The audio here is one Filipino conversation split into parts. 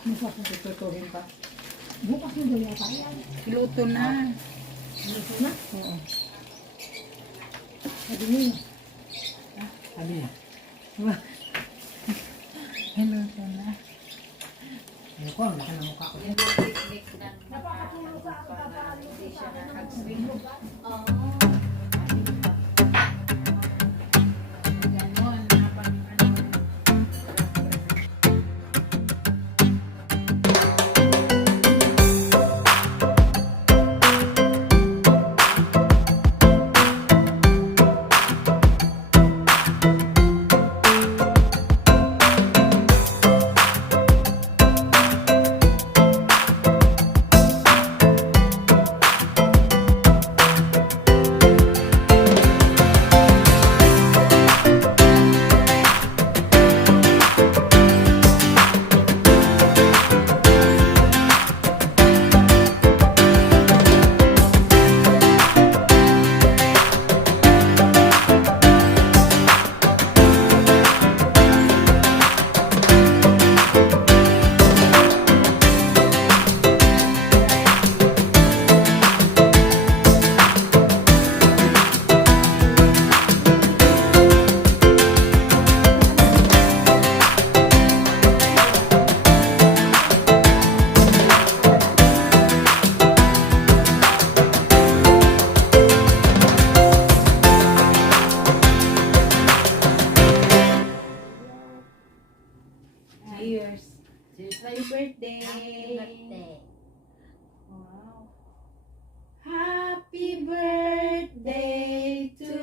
Bukas na tututuhin pa. Bukas na dali ata yan. Luto na. Luto na? Oo. Sabi niyo. Sabi niya. Luto na. Ano ko, laki ng mukha ko. Napakatulog ka ako papalo. Hindi siya nakag-swing. Oo. Ganon. Cheers. Cheers sa your birthday. Birthday. Wow. Happy birthday to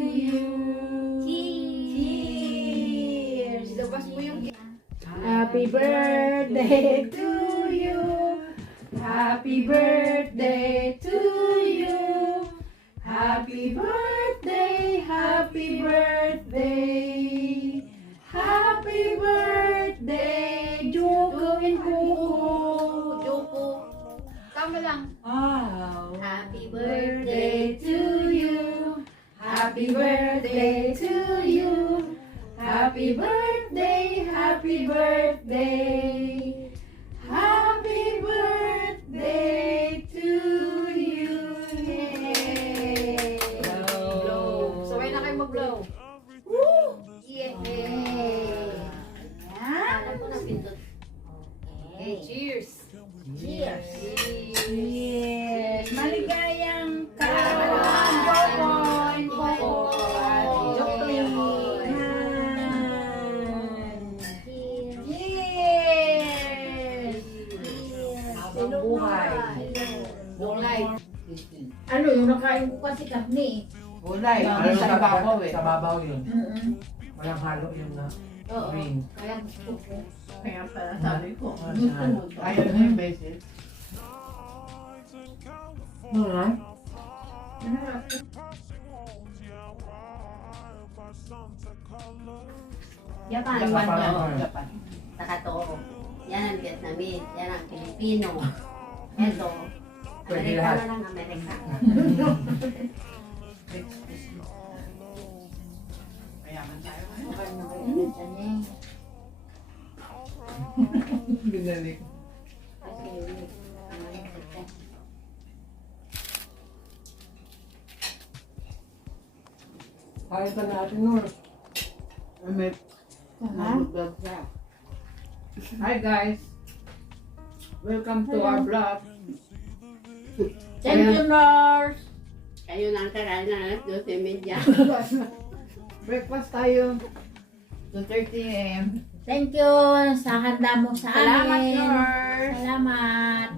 you. Cheers. Labas mo yung Happy birthday to you. Happy birthday to you. Happy birthday, happy birthday. Happy birthday, Joko and Kuko. Joko. Tama lang. Wow. Happy Birthday to you. Happy birthday to you. Happy birthday, happy birthday. Happy birthday to you. Yay! Blow. Sabay na kayo mag-blow. Woo! Yeah. Yan. Alam ko na pindot. Okay. Cheers. Cheers. Cheers. Yes. Maligayang kaarawan, Joko and Coco at Joclyn. Yes. Habang buhay. Gulay. Ano yung nakain ko kasi karne. Gulay. Ano sa babaw eh. Sa babaw yun. Mm-mm. Walang halo yung na Oo. green. Kaya gusto ko. Kaya pala sabi ko, Ah, gusto saan? mo to. Ayaw mo yung basil. Alright. Japan. Japan Japan. yan. Oo, Japan. Saka to. Yan ang Vietnamese. Yan ang Pilipino. Ito. Pwede Amerika lahat. na lang Amerika. Mayaman tayo. Mukhang nabainan siya niya. Binalik. Kasi ano yung ito. Kaya ka natin nun. May nabugdag siya. Hi guys. Welcome to our vlog. Thank you, nurse! Kayo na ang karain na alas 12:30. Breakfast tayo. 2:30 a.m. Thank you sa handa mo sa Salamat, amin. nurse. Salamat.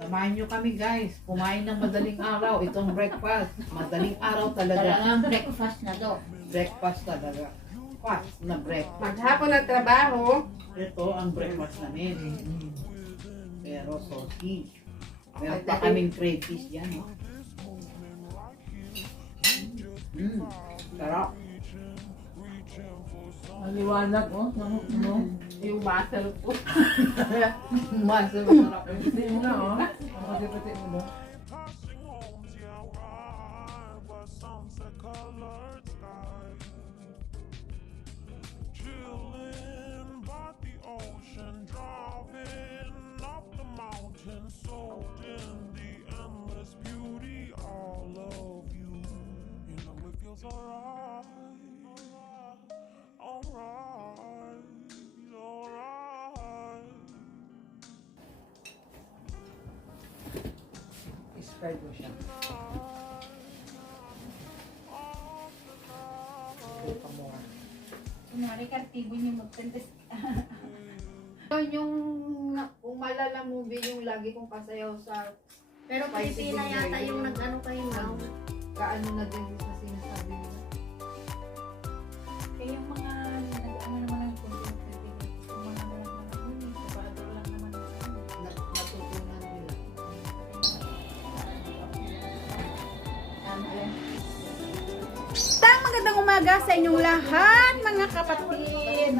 Samahan nyo kami guys. Kumain ng madaling araw. Itong breakfast. Madaling araw talaga. Talagang breakfast na to. Breakfast talaga. Fast na breakfast. Maghapon na trabaho. Ito ang breakfast namin. Pero sausage. Meron pa kaming crayfish yan. Sarap. Ang liwanag, oh. No? Yung muscle ko. Muscle sarap. Hindi mo na, oh. Ang pati-pati mo na. Chilling by the ocean, dry. subscribe mo siya. Okay, pa mo. Kunwari ka, tibo niyo magpintas. Yun yung, kung malala movie yung lagi kong pasayaw sa Pero Pilipina yata yung nag-ano kayo now. kaano na din sa sinasabi nila. Kaya yung mga nag-ano naman ng content creator, yung mga sabado lang naman Natutunan nila. Magandang umaga sa inyong lahat, mga kapatid.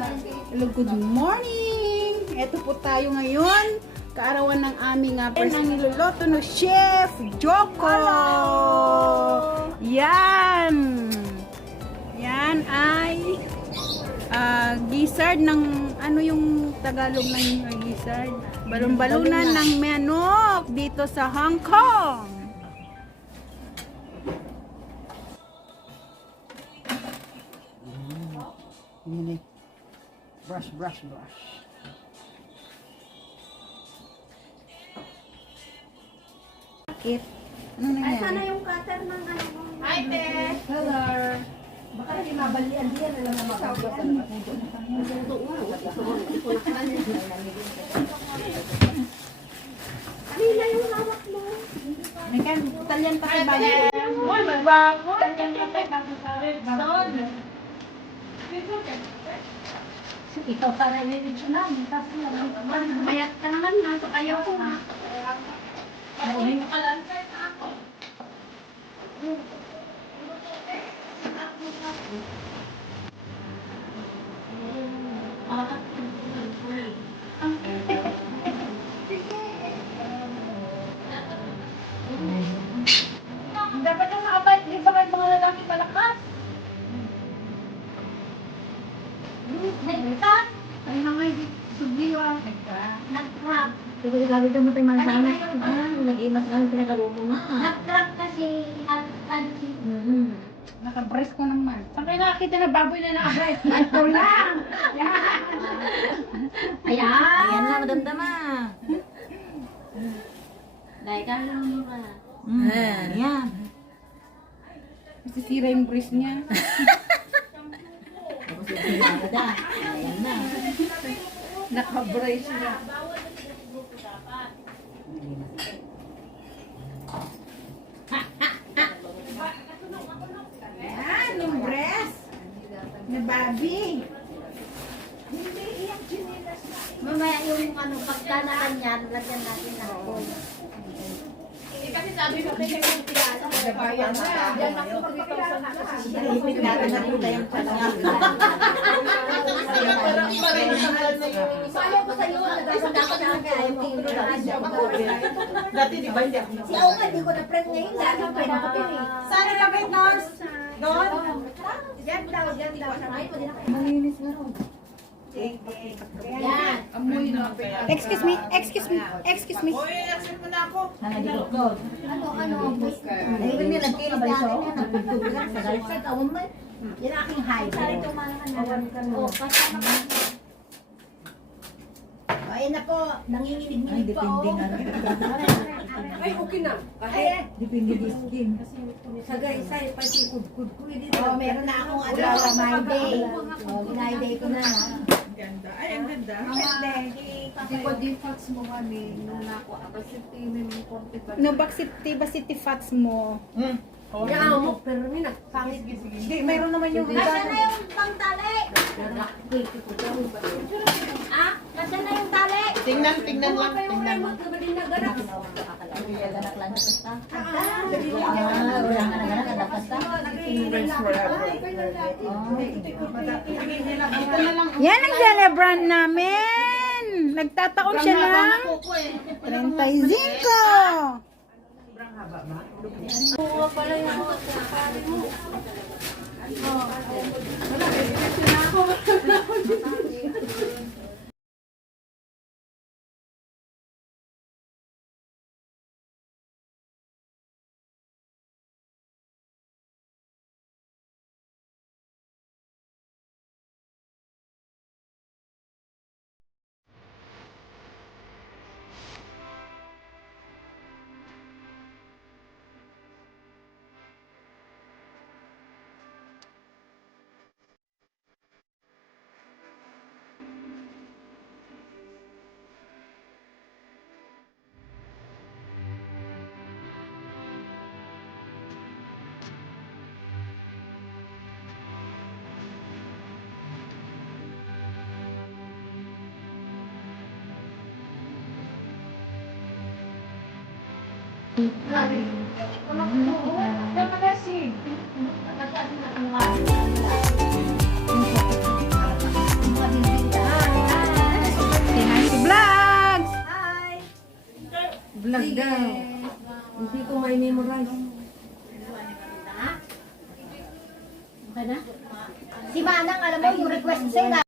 Hello, good morning. Ito po tayo ngayon, kaarawan ng aming ang niluluto ng Chef Joko. Yan. Yan ay gizzard ng, ano yung Tagalog ng gizzard? Balon-balunan ng manok dito sa Hong Kong. Ini. Brush. Bakit? Ano Ay, nangyari? sana yung cutter ng ano mo. Hi, Te! Hello. Baka hindi mabalian diyan, alam na mabalian. Ito nga, ito na kanya. Kanina yung hawak mo. Nakan, talyan pa kay balik. Uy, magbago! Tanyan ka tayo, magbago. Ikaw para i-video namin. Tapos mayat ka naman na. Ayaw ko nga. Maraming kalansay na ako. Dapat na nakabait. Di ba kayo mga lalaki malakas? Nagka? Ay na nga, sugiyo ah. Nag-crack. Pero grabe ka mo tayo malasama. Nag-imas lang pinakalubo mo. Nag-crack kasi. Naka-brace ko naman. Saan kayo nakakita na baboy na nakabait? Ito lang! Ayan! Ayan na, madamdama. Dahil ka lang mura. Ayan. Masisira yung brace niya. Tapos yung ayan na. Naka-brace niya. Yan, yung breast. Na Bobby. Mamaya yung ano, pagkanakan yan, lagyan natin ng gold. Kasi sabi ko, kaya kung tiyala, nabayan na. Yan ako magpapakita na kasi. Ipit natin na po tayong talangan. Sayo ko sa'yo, nagkasanda ko na kaya yung tilo na Dati di ba hindi ako Si ako nga, di ko na-prep ngayon. Dahil ang prep ko din eh. Sana labit, nurse? Doon? Diyan daw, diyan daw. Ay, pwede na kayo. Malinis na ron. Yan. Amoy na. Excuse me. accept mo na ako. Nangalikot doon. Ano, Ay, hindi nagkila ba iso? Nagpagpagpag sa galit sa tawon mo. yan ang aking height. Sari tumalangan na. Oh, kasama ka. Ayun na po, nanginginig-nginig pa Depende nga. Ay, okay na. Ay, Depende di skin. sagay-say, pati kud-kud ko dito. Oh, meron na akong ano, my day. Oh, my day ko na. Ganda. Ay, ang ganda. Hindi ko defaults mo kami. Nung ako, kasi timin mo 45. No, bakit fats mo? Yan, mo, pero ni nagpangit. Hindi, mayroon naman yung Nasaan na yung pangtali? Ah, nasaan na yung tali? Tingnan lang. Tingnan. Ganak lang sa kasta. Ah, Wala nga na ganak kasta. Yan ang Jala brand namin. Nagtataon siya ng 35. Oo, pala yung pare mo. Say hi to vlogs! Vlog daw. Hindi ko may memorize. Okay na? Si Manang, alam mo, yung request sa'yo na.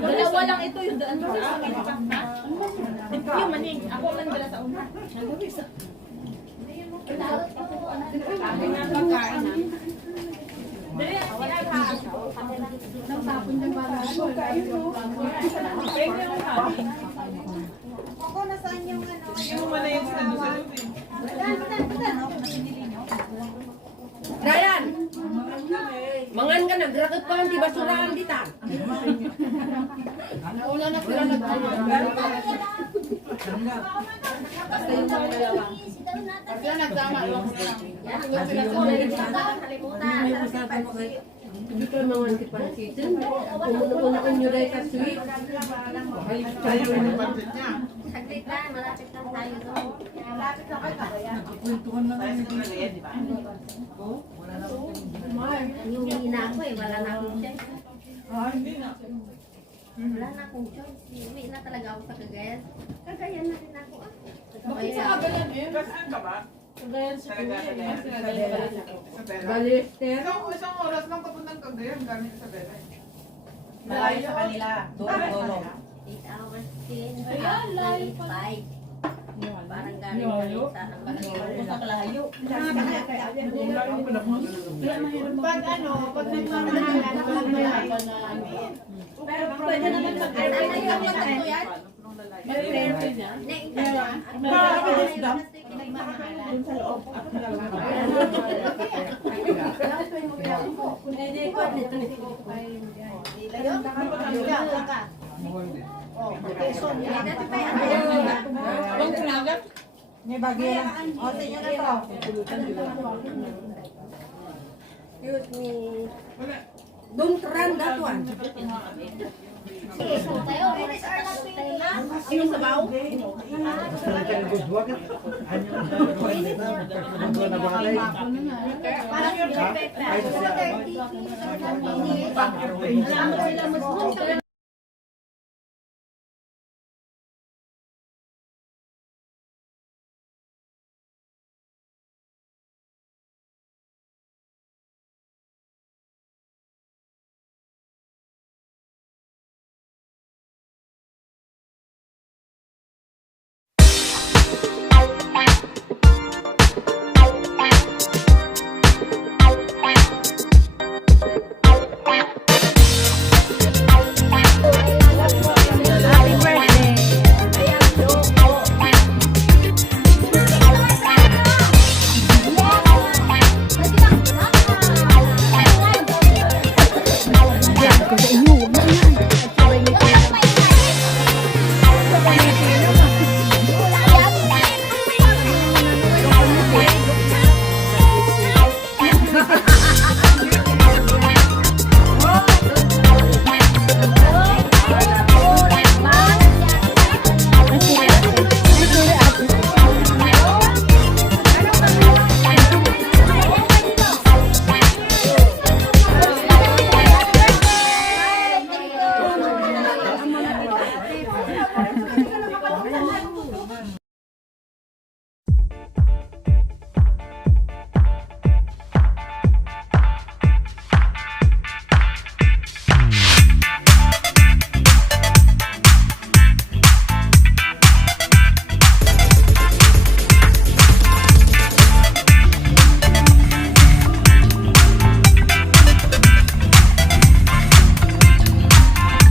Dalawa lang ito yung daan sa akin. Yung maning, ako lang dala sa una. Ryan! Mangan ka na, gratot pa ang basurahan dita. Una na sila basta yung mga dalawang. Sila nagsama lang sila. Hindi ka mangan kita ng season. Kumunukunan nyo dahil ka sweet. Tayo yung budget niya. Saglit lang, malapit lang tayo doon. Malapit lang kayo. Kwentuhan na lang yung mga di ba? Yung hina ako eh, wala na akong choice. Hindi na. Wala na akong choice. Uwi na talaga ako sa Cagayan. Cagayan na rin ako ah. Bakit sa Cagayan eh? Saan ka ba? Cagayan sa Talaga, Cagayan. Cagayan. Balister. Isang oras lang papuntang Cagayan, galing sa Cagayan. Malayo sa kanila. Dulo. 8 hours din. Ayan, layo pa. 5. Parang galing kami sa Cagayan. Pag ano, pag nagmamahalan, pag namin. Pero pwede naman mag-airplane kami sa yan. Mag-airplane yan. Sa loob. May bagay lang. O, sa inyo na to. Excuse me. Don't run that one. Sino sa baw? Parang yung